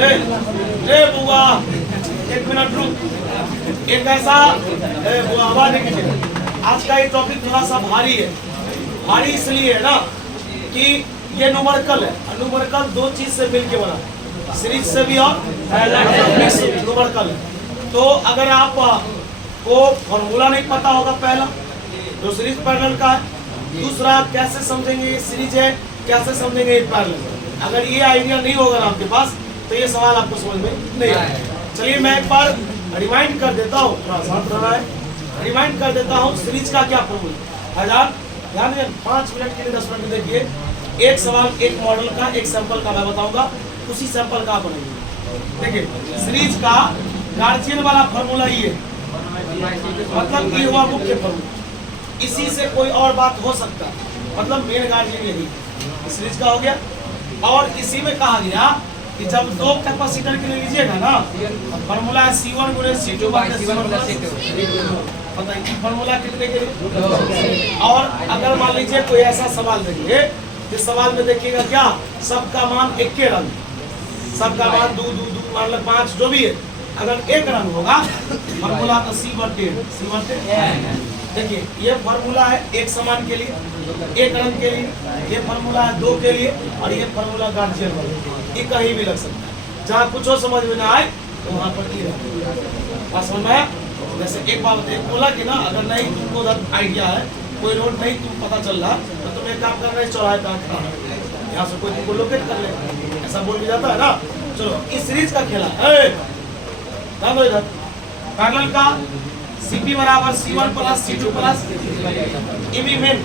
ए बुआ, एक मिनट रुक। एक ऐसा बुआ आवाज नहीं कीजिए। आज का ये टॉपिक थोड़ा सा भारी है। भारी इसलिए है ना कि ये न्यूमेरिकल है। न्यूमेरिकल दो चीज से मिलके बना है, सीरीज से भी और न्यूमेरिकल है। तो अगर आप को फॉर्मूला नहीं पता होगा, पहला जो सीरीज पैरेलल का है, दूसरा कैसे समझेंगे ये सीरीज है, कैसे समझेंगे ये पैरेलल। अगर ये आइडिया नहीं होगा ना आपके पास तो ये सवाल आपको समझ में नहीं आएगा। चलिए मैं एक बार रिमाइंड कर देता हूँ, थोड़ा शांत रहा है, रिमाइंड कर देता हूँ सीरीज का क्या फॉर्मूला। हजार ध्यान दें, 5 मिनट के लिए 10 मिनट में देखिए। एक सवाल एक मॉडल का, एक सैंपल का मैं बताऊंगा, उसी सैंपल का आप बनाइए। देखिए सीरीज का गार्जियन वाला फॉर्मूला ये, मतलब ये हुआ मुख्य फॉर्मूला, इसी से कोई और बात हो सकता है, मतलब मेन गार्जियन यही सीरीज का हो गया। और इसी में कहा गया कि जब दो कैपेसिटर के लिए लीजिएगा ना, फॉर्मूला है C1 गुणे C2 पता है फॉर्मूला कितने के लिए। और अगर मान लीजिए कोई ऐसा सवाल देखिए, इस सवाल में देखिएगा क्या, सबका मान एक के रंग, सबका मान दो दो दो मान लो 5 जो भी है, अगर एक रंग होगा फॉर्मूला तो C/10। देखिए ये फॉर्मूला है एक समान के लिए, एक रंग के लिए, ये फॉर्मूला है 2 के लिए, और ये फॉर्मूला गार्जियन वाला, ये कहीं भी लग सकता है। जहाँ कुछ और समझ में ना आए तो वहाँ पर ये रखना। समझ में आया? जैसे एक बात बोला कि ना, अगर नहीं तुमको आइडिया है, कोई रोड नहीं तुम पता चल रहा तो तुम एक काम करना है, चौराहे पे यहाँ से कोई तुमको लोकेट कर ले, ऐसा बोल भी जाता है ना। चलो इस सीरीज का खेला है इधर पैरेलल का CP बराबर C1 plus C2 plus EB main.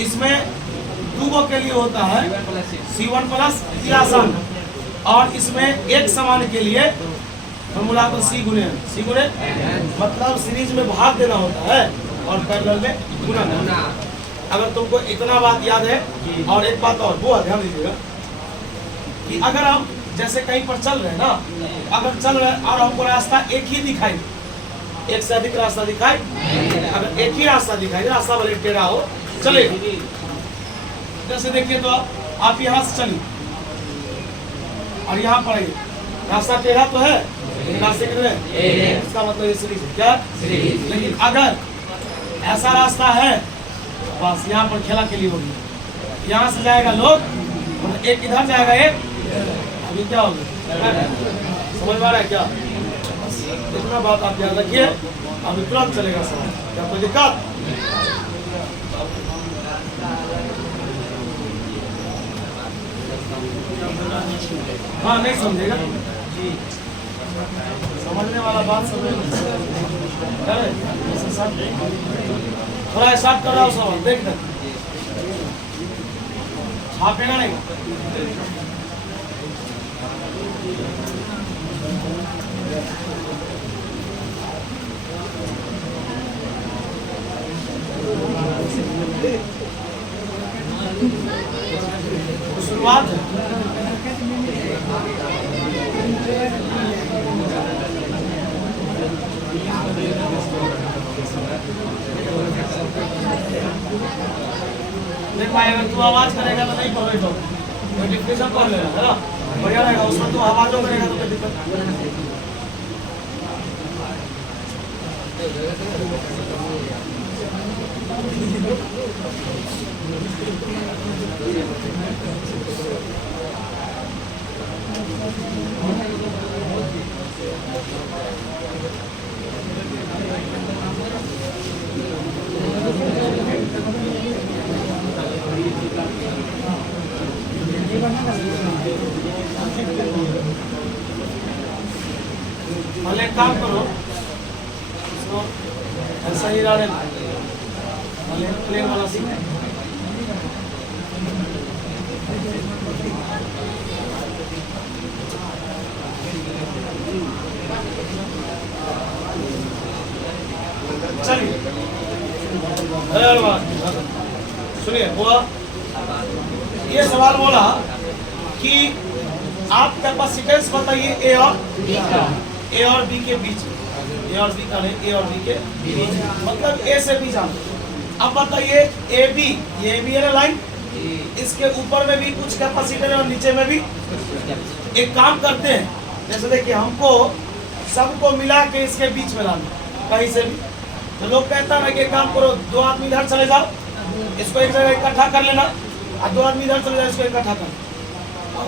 इसमें दूगों के लिए होता है C1 प्लस आसान, और इसमें एक समान के लिए फॉर्मूला तो C गुणे मतलब सीरीज में भाग देना होता है और पैरेलल में गुणा करना। अगर तुमको इतना बात याद है, और एक बात और वो ध्यान दीजिएगा कि अगर हम जैसे कहीं पर चल रहे हैं ना, अगर चल रहे हैं और हमको रास्ता एक ही दिखाई, एक से अधिक रास्ता दिखाई, अगर एक ही रास्ता दिखाई, रास्ता भले टेढ़ा हो चले, जैसे देखिए तो आप यहाँ से चलिए और यहाँ पर आइए, रास्ता टेढ़ा तो है, रास्ते कितने, इसका मतलब ये सीरीज है क्या सीरीज। लेकिन अगर ऐसा रास्ता है, बस यहाँ पर खेला के लिए होगी, यहाँ से जाएगा लोग, मतलब एक इधर जाएगा, एक अभी क्या होगा, समझ में आ रहा है क्या? इतना बात आप याद रखिए, अभी तुरंत चलेगा सवाल, क्या कोई दिक्कत? हाँ नहीं समझेगा, समझने वाला बात समझ, थोड़ा स्टार्ट कर रहा हूँ सवाल, देख दे छापेगा नहीं। शुरुआत है देख भाई, अगर तू आवाज करेगा तो नहीं पढ़ तो डिफिनेशन पढ़ लेना है ना, बढ़िया रहेगा। उसमें तू आवाजों करेगा तो कोई दिक्कत भले काम करो, इसको ऐसा ही रहने भले प्लेन वाला सीख। चलिए सुनिए, हुआ ये सवाल बोला कि आप कैपेसिटेंस बताइए ए और बी के बीच, ए और बी का नहीं, ए और बी के बीच, मतलब ए से बी जाना। अब बताइए ए बी, ये बी है लाइन, इसके ऊपर में भी कुछ कैपेसिटर है और नीचे में भी। एक काम करते हैं, जैसे देखिए हमको सबको मिला के इसके बीच में लाना कहीं से भी। तो लोग कहता है कि एक काम करो, 2 आदमी इधर चले जाओ, इसको एक जगह इकट्ठा कर लेना, और 2 आदमी इधर चले जाओ, इसको इकट्ठा कर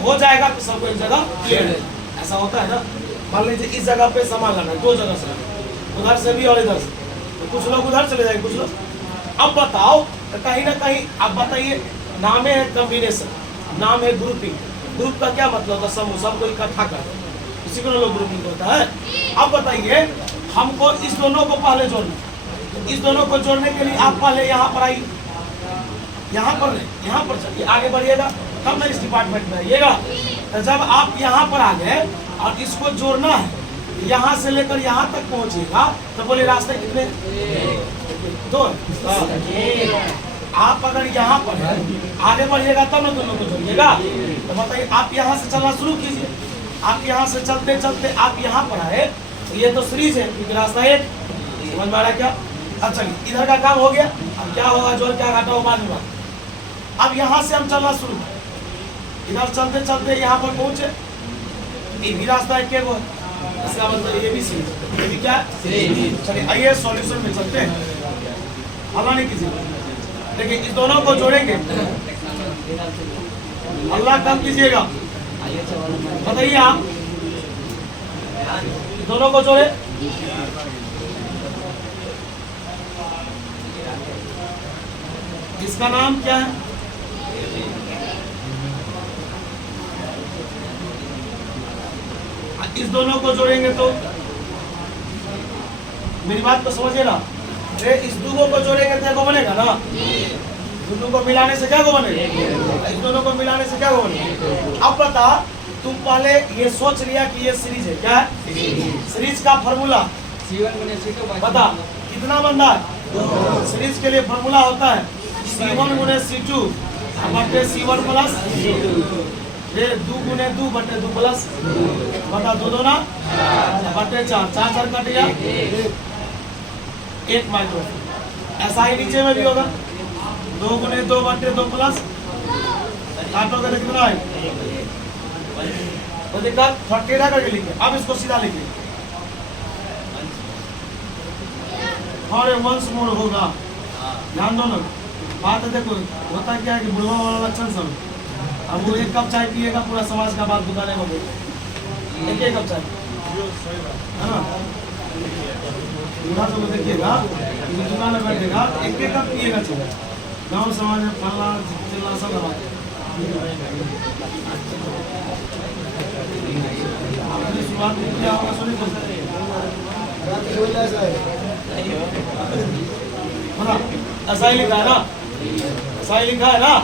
हो जाएगा तो सबको एक जगह क्लियर है। ऐसा होता है ना। मान लीजिए इस जगह पे सामान लाना, 2 जगह से, उधर से भी और इधर से, तो कुछ लोग उधर चले जाएंगे, कुछ लोग। अब बताओ तो कहीं ना कहीं आप बताइए, नाम है कॉम्बिनेशन, नाम है ग्रुपिंग। ग्रुप का क्या मतलब होता है? समूह, सबको इकट्ठा कर, इसी को लोग ग्रुपिंग होता है। अब बताइए हमको इस दोनों को पहले जोड़ना, तो इस दोनों को जोड़ने के लिए आप पहले यहाँ पर आइए, यहाँ पर चलिए, आगे बढ़िएगा तब मैं इस डिपार्टमेंट में आइएगा। तो जब आप यहाँ पर आ गए और इसको जोड़ना है, यहाँ से लेकर यहाँ तक पहुँचेगा, तो बोले रास्ते कितने? 2। आप अगर यहाँ पर आगे बढ़िएगा तब ना दोनों को जोड़िएगा। तो बताइए आप यहाँ से चलना शुरू कीजिए। आप यहाँ से चलते चलते आप यहाँ पर आए, तो ये तो सीरीज है क्योंकि रास्ता 1, समझ में आ रहा है क्या? अब चलिए इधर का काम हो गया। अब क्या होगा, जोड़ क्या घाटा हो बाद में। अब यहाँ से हम चलना शुरू, इधर चलते चलते यहाँ पर पहुँचे, ये भी रास्ता 1 है, इसका मतलब ये भी सीरीज, ये भी क्या? चलिए आइए सॉल्यूशन में चलते हैं। हल्ला नहीं कीजिए, देखिए इस दोनों को जोड़ेंगे, अल्लाह कम कीजिएगा, बताइए आप दोनों को जोड़े। इसका नाम क्या है? इस दोनों को जोड़ेंगे तो मेरी बात को समझिए ना। इस दोनों को जोड़ेंगे तो को बनेगा ना, दोनों को मिलाने से क्या को बनेगा? इस दोनों को मिलाने से क्या को बनेगा? अब बता, तुम पहले ये सोच लिया कि ये सीरीज है, क्या है सीरीज का फॉर्मूला? बता कितना बनता है? सीरीज के लिए फॉर्मूला होता है C1 गुने C2 बटे C1 प्लस 2 गुने 2 बटे 2 प्लस, बता 2 2 ना बटे 4, 4 4 कट गया 1 माइक्रो। ऐसा ही नीचे में भी होगा, 2 गुने 2 बटे 2 प्लस, काटोगे तो कितना है? तो देखा थोड़ा टेढ़ा करके लिखे। अब इसको सीधा लिखिए, और वंश मोड़ होगा। ध्यान दो ना, बात है देखो, होता क्या है कि बुढ़वा वाला लक्षण सब। अब वो 1 कप चाय पिएगा, पूरा समाज का बात दुकाने में गई, 1 कप चाय है ना। बुढ़ा सब देखिएगा, दुकान में बैठेगा, 1 कप पिएगा चाय, गाँव समाज में फलना चिल्ला सब बात। आपने शुरुआत में किया होगा, सुनी ऐसा ही लिखा है ना, ऐसा ही लिखा है ना।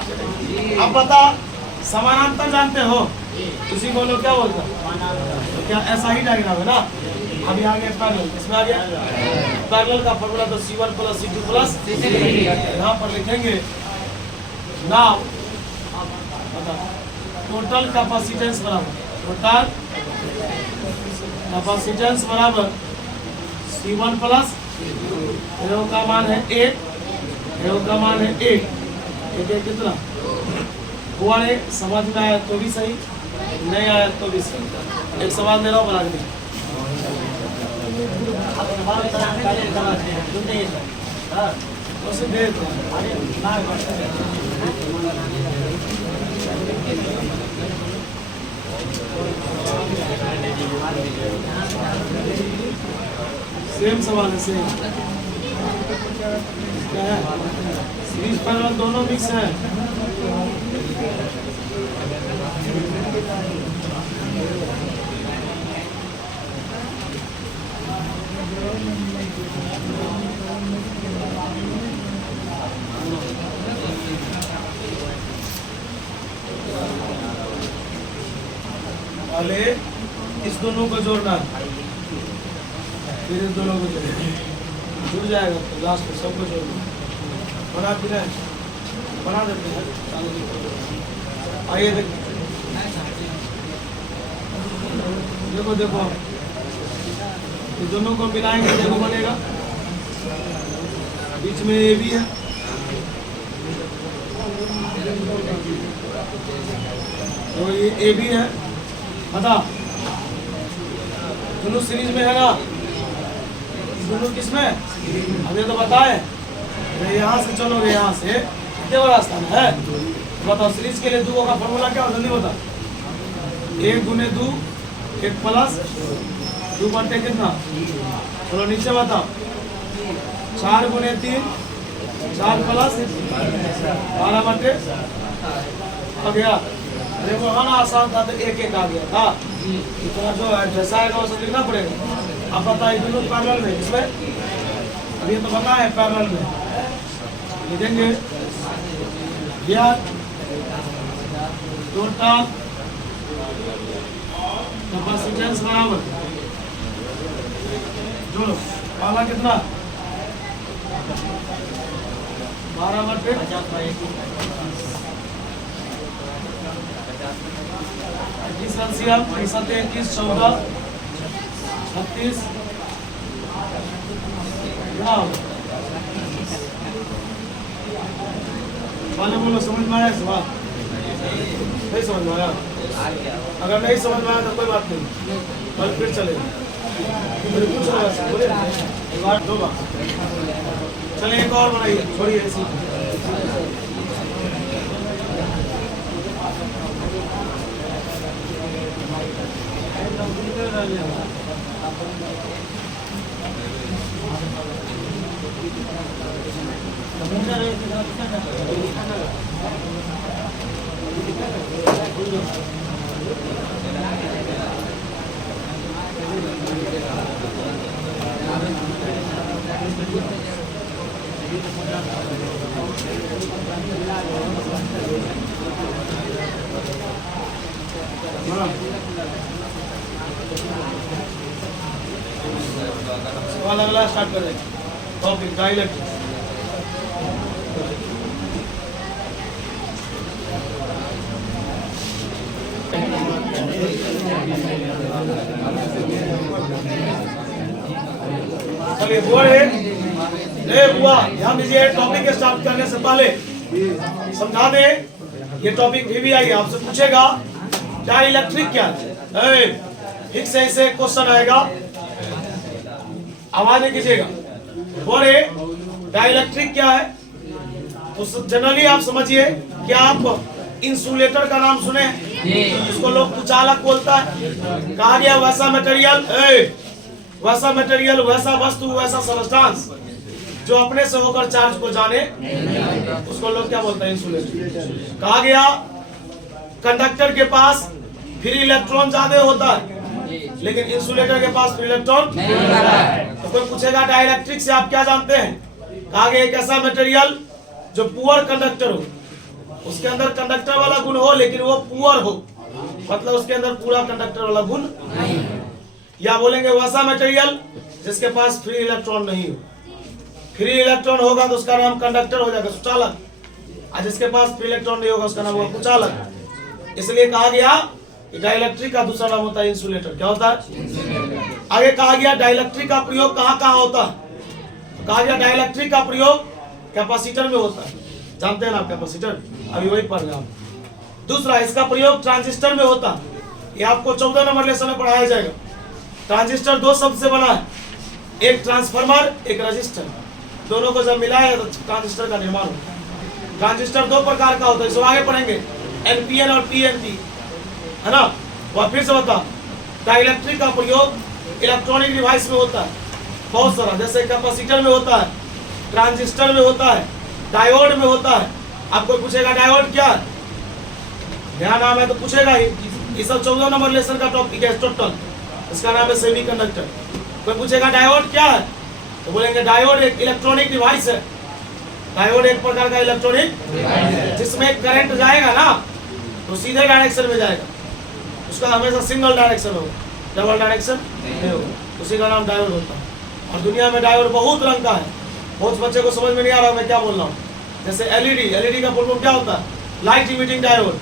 अब बता, समानांतर जानते हो, उसी को लोग क्या बोलते हैं? तो क्या ऐसा ही डायग्राम है ना। अभी आ गया पैरेलल, इसमें आ गया पैरेलल का फॉर्मूला, तो C1 प्लस C2 प्लस, यहाँ पर लिखेंगे नाउ टोटल कैपेसिटेंस बराबर, टोटल कैपेसिटेंस बराबर C1 प्लस, एरो का मान है 1, एरो का मान है 1, कितना हुआ? है समझ में आया तो भी सही, नहीं आया तो भी सही। एक सवाल दे रहा हूँ, बना दीजिए। सेम सवाल है, सेम क्या है? सीरीज पैरेलल दोनों मिक्स है। पहले इस दोनों को जोड़ना, फिर इस दोनों को जोड़ना, जुड़ जाएगा तो लास्ट में सबको जोड़ना। बना फिर बना देते हैं, आइए देखो देखो, इस दोनों को मिलाएंगे देखो बनेगा, बीच में ये भी है, तो ये ए बी है, बता दोनों सीरीज में है ना, दोनों किसमें, अब ये तो बताए यहाँ से चलोगे, यहाँ से कितने बड़ा रास्ता है, बताओ सीरीज के लिए दो का फॉर्मूला क्या होता है, जल्दी बता। 1 गुने 2 1 प्लस 2 बटे कितना, चलो नीचे बताओ। 4 गुने 3 4 प्लस 12 बटे आ गया। देखो है ना आसान था तो एक एक आ गया था, इतना जो जैसा आएगा वो सब लिखना पड़ेगा। अब बताइए दोनों पैरेलल में, इसमें अभी तो पता है पैरेलल में लिखेंगे या टोटल कैपेसिटेंस बराबर जोड़ो, पहला कितना 12 बटे 21 एलसीएम 21 14 36 वाले बोलो, समझ में आया सवाल, नहीं समझ में आया, अगर नहीं समझ में आया तो कोई बात नहीं, कल फिर चलेगा, पूछ रहा है बोले एक बार 2 बार। चलिए एक और बनाइए, छोड़िए ऐसी। सवाल अगला स्टार्ट करें, टॉपिक डाइलेक्ट्रिक्स। चलिए बुआ बुआ ध्यान दीजिए, टॉपिक स्टार्ट करने से पहले समझा दे, ये टॉपिक भी आई आपसे पूछेगा डाइलेक्ट्रिक क्या है, ठीक से ऐसे क्वेश्चन आएगा, आवाज नहीं कीजिएगा। बोले डाइलेक्ट्रिक क्या है, तो जनरली आप समझिए कि आप इंसुलेटर का नाम सुने, इसको लोग कुचालक बोलता है, कहा गया वैसा मटेरियल वैसा वस्तु वैसा सबस्टेंस जो अपने से होकर चार्ज को जाने, उसको लोग क्या बोलते हैं, इंसुलेटर। कहा गया कंडक्टर के पास फ्री इलेक्ट्रॉन ज्यादा होता है, लेकिन इंसुलेटर के पास फ्री इलेक्ट्रॉन नहीं होता है। तो कोई पूछेगा डाइलेक्ट्रिक से आप क्या जानते हैं, कहा गया एक ऐसा मटेरियल जो पुअर कंडक्टर हो, उसके अंदर कंडक्टर वाला गुण हो लेकिन वो पुअर हो, मतलब उसके अंदर पूरा कंडक्टर वाला गुण नहीं हो। या बोलेंगे वैसा मटेरियल जिसके पास फ्री इलेक्ट्रॉन नहीं हो, फ्री इलेक्ट्रॉन होगा तो उसका नाम कंडक्टर हो जाएगा सुचालक, और जिसके पास फ्री इलेक्ट्रॉन नहीं होगा उसका नाम होगा कुचालक। इसलिए कहा गया डाइलेक्ट्रिक का दूसरा नाम होता है इंसुलेटर। क्या होता है, आगे कहा गया डाइलेक्ट्रिक का प्रयोग कहाँ कहाँ होता है, कहा गया डाइलेक्ट्रिक का प्रयोग कैपेसिटर में होता है, जानते हैं ना कैपेसिटर, अभी वही पढ़ रहे हैं। दूसरा इसका प्रयोग ट्रांजिस्टर में होता है, ये आपको 14 नंबर लेसन में पढ़ाया जाएगा। ट्रांजिस्टर 2 शब्द से बना है, एक ट्रांसफार्मर एक रजिस्टर, दोनों को जब मिलाया तो ट्रांजिस्टर का निर्माण होता है। ट्रांजिस्टर 2 प्रकार का होता है, इसको आगे पढ़ेंगे, एनपीएन और पीएनपी, है ना। वह फिर से बता, डाइलेक्ट्रिक का प्रयोग इलेक्ट्रॉनिक डिवाइस में होता है बहुत सारा, जैसे कैपेसिटर में होता है, ट्रांजिस्टर में होता है, डायोड में होता है। आपको पूछेगा डायोड क्या है, नया नाम है तो पूछेगा ही, ये सब 14 नंबर लेसन का टॉपिक है टोटल, इसका नाम है सेमीकंडक्टर। कोई पूछेगा डायोड क्या है, तो बोलेंगे डायोड एक इलेक्ट्रॉनिक डिवाइस है, डायोड एक प्रकार का इलेक्ट्रॉनिक जिसमें करंट जाएगा ना तो सीधे डायरेक्शन में जाएगा, उसका हमेशा सिंगल डायरेक्शन होगा, डबल डायरेक्शन नहीं होगा, उसी का नाम डायोड होता है। और दुनिया में डायोड बहुत रंग का है, बहुत बच्चे को समझ में नहीं आ रहा मैं क्या बोल रहा हूँ। जैसे एलईडी का फुल फॉर्म क्या होता है, लाइट इमिटिंग डायोड,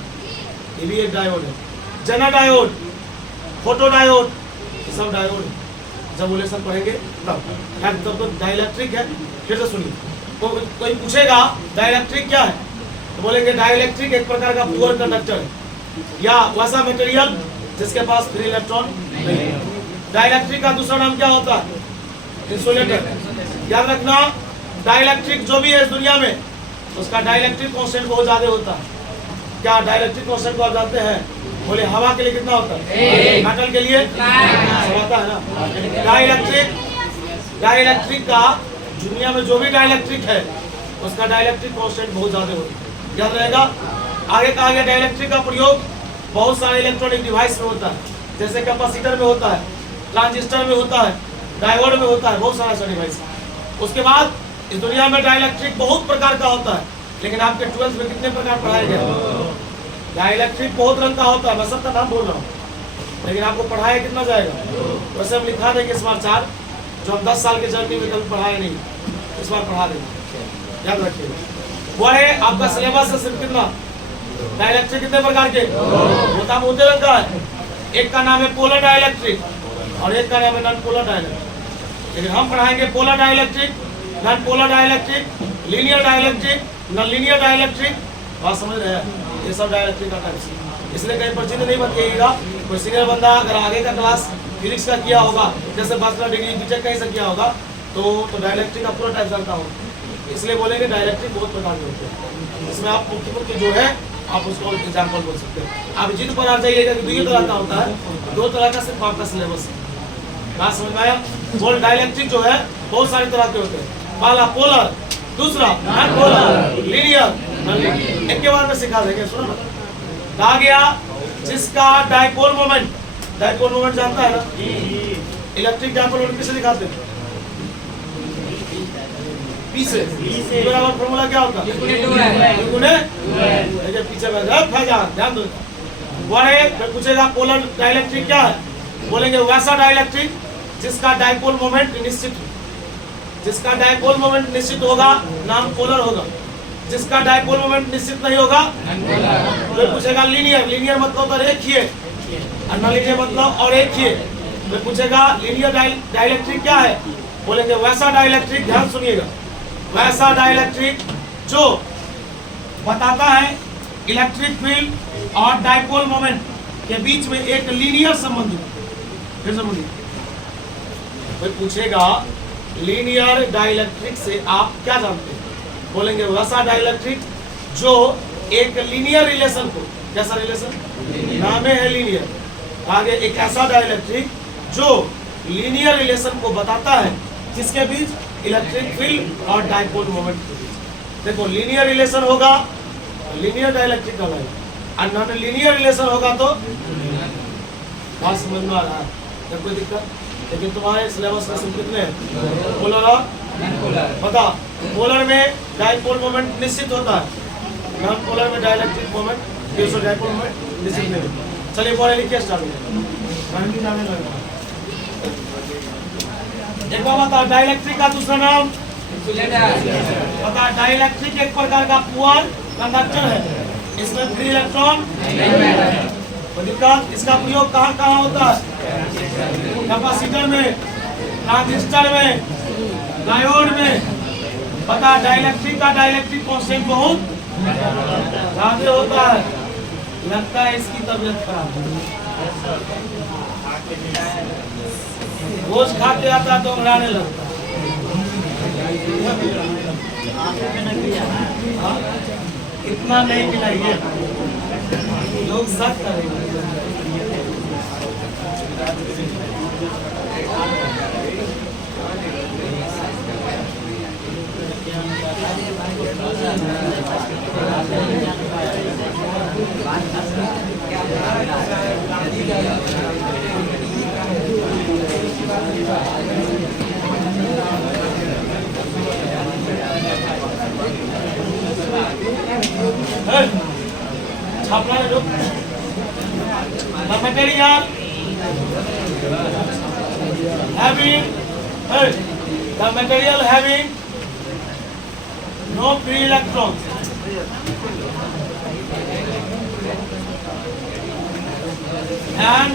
ये भी एक डायोड है। जेनर डायोड, फोटो डायोड, ये सब डायोड है। जब रिलेशन पढ़ेंगे तब तो डाइलेक्ट्रिक है। फिर से सुनिए, कोई पूछेगा डाइलेक्ट्रिक क्या है, तो बोलेंगे डाइलेक्ट्रिक एक प्रकार का पुअर कंडक्टर है, या वैसा मटेरियल जिसके पास फ्री इलेक्ट्रॉन नहीं है। डाइलेक्ट्रिक का दूसरा नाम क्या होता है? इंसुलेटर। याद रखना, डाइलेक्ट्रिक जो भी है इस दुनिया में उसका डाइलेक्ट्रिक कांस्टेंट बहुत ज्यादा होता है। क्या डाइलेक्ट्रिक कांस्टेंट को आप जानते हैं? बोले हवा के लिए कितना होता है? मेटल के लिए होता है ना। डाइलेक्ट्रिक का दुनिया में जो भी डाइलेक्ट्रिक है उसका डाइलेक्ट्रिक कांस्टेंट बहुत ज्यादा होता है, याद रहेगा। आगे कहा गया डाइलेक्ट्रिक का प्रयोग बहुत सारे इलेक्ट्रॉनिक डिवाइस में होता है, जैसे कैपेसिटर में होता है, ट्रांजिस्टर में होता है, डायोड में होता है, बहुत सारा ऐसा डिवाइस। उसके बाद इस दुनिया में डाइलेक्ट्रिक बहुत प्रकार का होता है, लेकिन आपके 12th में कितने प्रकार पढ़ाए गए? डाइलेक्ट्रिक बहुत रंग का होता है, मैं सबका नाम बोल रहा हूँ, लेकिन आपको पढ़ाया कितना जाएगा? वैसे हम लिखा देंगे इस बार 4, जो हम 10 साल के जर्नी में कभी पढ़ाए नहीं, इस बार पढ़ा देंगे, याद रखिएगा। वो है आपका सिलेबस है सिर्फ कितना? डाइलेक्ट्रिक कितने प्रकार के होता है? मोटे रंग का है। एक का नाम है पोलर डाइलेक्ट्रिक और एक का नाम है नॉन पोलर डाइलेक्ट्रिक। लेकिन हम पढ़ाएंगे polar dielectric, non polar dielectric, linear dielectric, non linear dielectric. बात समझ रहे हैं? ये सब डाइलेक्ट्रिक का टाइप। इसलिए कहीं पर चिन्ह नहीं बताइएगा। कोई सीनियर बंदा अगर आगे का क्लास फिजिक्स का किया होगा, जैसे बैचलर डिग्री बीटेक कहीं से किया होगा, तो डाइलेक्ट्रिक का पूरा टाइप जानता हो। इसलिए बोलेंगे डाइलेक्ट्रिक बहुत प्रकार के होते हैं। इसमें आप मुख्य जो है आप उसको एग्जाम्पल बोल सकते हैं। आप जिद पर आ जाइएगा कि 2 तरह का होता है, 2 तरह का सिर्फ आपका सिलेबस है। बात समझ में आया? बोल डाइलेक्ट्रिक जो है बहुत सारे तरह के होते हैं। पहला पोलर, दूसरा नॉन पोलर, लीनियर। एक के बार में सिखा देंगे, सुनो ना। कहा गया जिसका डाइपोल मोमेंट जानता है ना? इलेक्ट्रिक डाइपोल मोमेंट किसे दिखाते हैं? पीछे बराबर फॉर्मूला क्या होता है? पीछे ध्यान दो। पूछेगा पोलर डाइलेक्ट्रिक क्या है? बोलेंगे वैसा डाइलेक्ट्रिक जिसका डाइपोल मोमेंट निश्चित हो। जिसका डाइपोल मोमेंट निश्चित होगा नाम पोलर होगा, जिसका डाइपोल मोमेंट निश्चित नहीं होगा तो पूछेगा लीनियर। लीनियर मतलब रेखीय, और नॉन लीनियर मतलब और रेखीय। तो पूछेगा लीनियर डाइलेक्ट्रिक क्या है? बोलेंगे वैसा डाइलेक्ट्रिक, ध्यान सुनिएगा, वैसा डाइलेक्ट्रिक जो बताता है इलेक्ट्रिक फील्ड और डाइपोल मोमेंट के बीच में एक लीनियर संबंध है। फिर से बोलिए। कोई पूछेगा लीनियर डाइलेक्ट्रिक से आप क्या जानते हैं? बोलेंगे वैसा डाइलेक्ट्रिक जो एक लीनियर रिलेशन को, कैसा रिलेशन? नाम है लीनियर। आगे एक ऐसा डाइलेक्ट्रिक जो लीनियर रिलेशन को बताता है जिसके बीच इलेक्ट्रिक फील्ड और डाइपोल मोमेंट के बीच। देखो लीनियर रिलेशन होगा लीनियर डाइलेक्ट्रिक कहलाएगा, और नॉन लीनियर रिलेशन होगा तो बात समझ में आ रहा है? कोई दिक्कत? लेकिन तुम्हारे सिलेबस में सिर्फ कितने हैं? पोलर और बता। पोलर में डाइपोल मोमेंट निश्चित होता है, नॉन पोलर में डाइलेक्ट्रिक मोमेंट डाइपोल मोमेंट निश्चित नहीं। चलिए पढ़े लिखिए स्टार्ट। एक बार बता, डाइलेक्ट्रिक का दूसरा नाम बता। डाइलेक्ट्रिक एक प्रकार का पुअर कंडक्टर है, इसमें फ्री इलेक्ट्रॉन दिक्कत। इसका प्रयोग कहाँ कहाँ होता है? कैपेसिटर में, ट्रांजिस्टर में, डायोड में। पता डाइलेक्ट्रिक का डाइलेक्ट्रिक कांस्टेंट बहुत ज्यादा होता है। लगता है इसकी तबीयत खराब है, रोज खा के आता तो उड़ाने लगता है। इतना नहीं खिलाइए, लोग शक करेंगे। छापना है जो the material having no free electrons and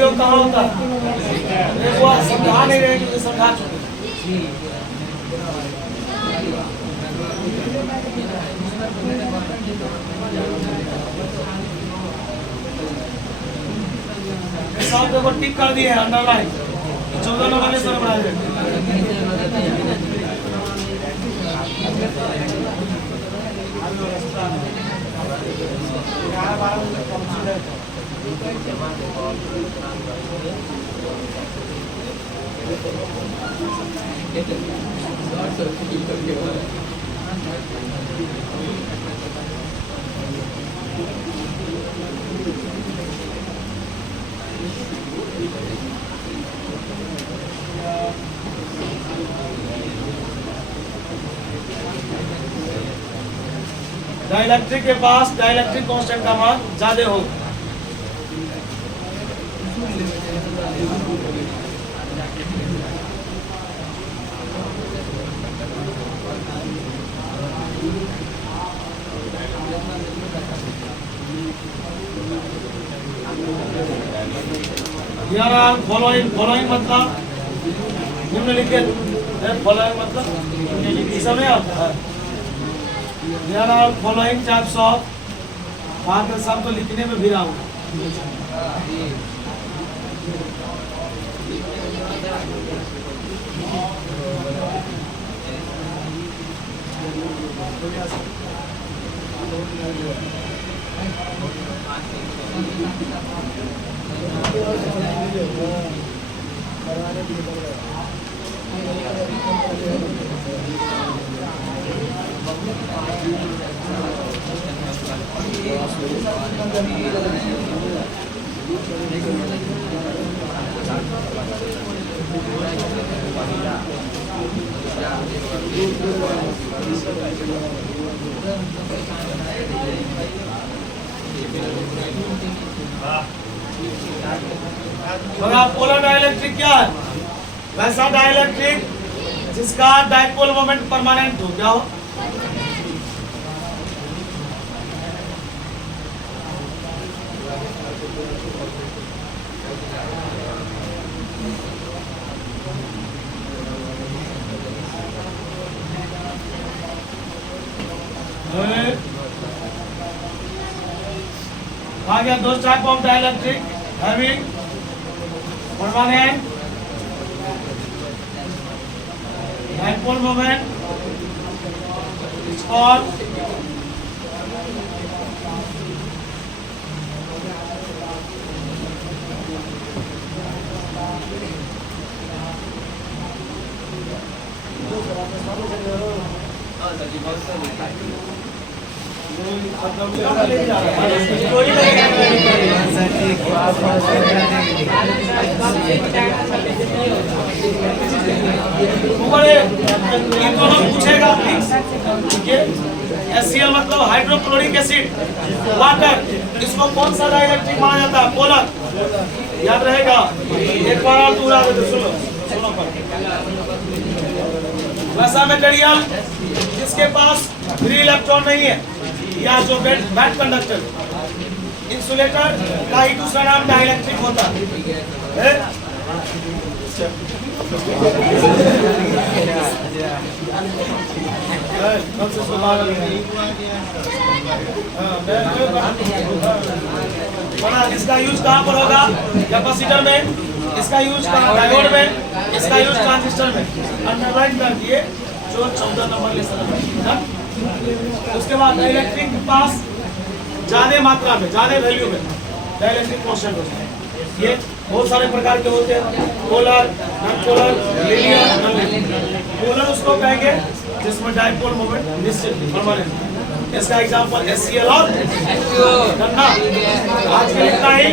प्रयोग कहाँ होता है? वो समझा नहीं रहे क्योंकि समझा चुके। साहब देखो टिक कर दिए अंडरलाइन 14 नंबर सर बना दे। डाइलेक्ट्रिक के पास डाइलेक्ट्रिक कांस्टेंट का मान ज्यादा होगा। फॉलोइंग मतलब निम्नलिखित, फॉलोइंग मतलब इस समय फॉलोइंग टाइप्स ऑफ, वहां के सब तो लिखने में भी रहा हूँ। पोलर डाइलेक्ट्रिक क्या है? वैसा डाइलेक्ट्रिक जिसका डाइपोल मोमेंट परमानेंट हो। क्या हो? आ गया दो type of dielectric having permanent dipole moment is called पूछेगा HCl मतलब हाइड्रोक्लोरिक एसिड वाटर, इसको कौन सा डाइलेक्ट्रिक माना जाता है? पोलर। याद रहेगा, एक बार और दोहरा देते, सुनो वैसा मटेरियल जिसके पास फ्री इलेक्ट्रॉन नहीं है या जो बैड कंडक्टर, इंसुलेटर का ही दूसरा नाम डाइलेक्ट्रिक होता है। इसका यूज कहाँ पर होगा? कैपेसिटर में, इसका यूज डायोड में, इसका यूज ट्रांजिस्टर में। अंडरलाइन कर दिए जो 14 नंबर लेसन। उसके बाद डाइलेक्ट्रिक के पास ज्यादा मात्रा में, ज्यादा वैल्यू में डाइलेक्ट्रिक कांस्टेंट होता है। ये बहुत सारे प्रकार के होते हैं, polar, non polar, linear, non linear. Polar उसको कहेंगे जिसमें डाइपोल मोमेंट निश्चित परमानेंट। इसका एग्जांपल HCl और गन्ना। आज के लिए इतना ही।